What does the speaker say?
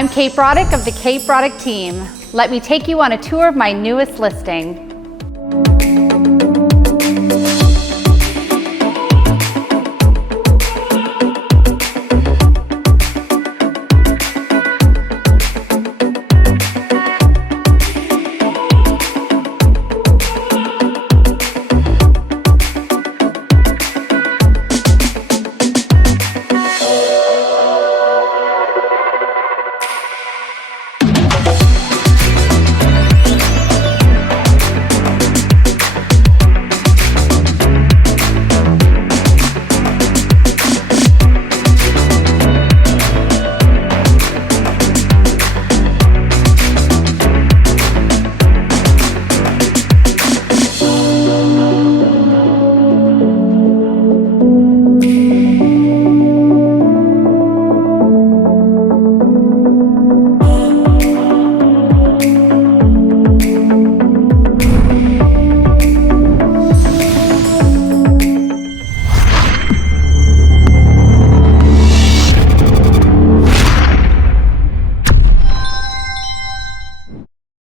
I'm Kate Broddick of the Kate Broddick team. Let me take you on a tour of my newest listing.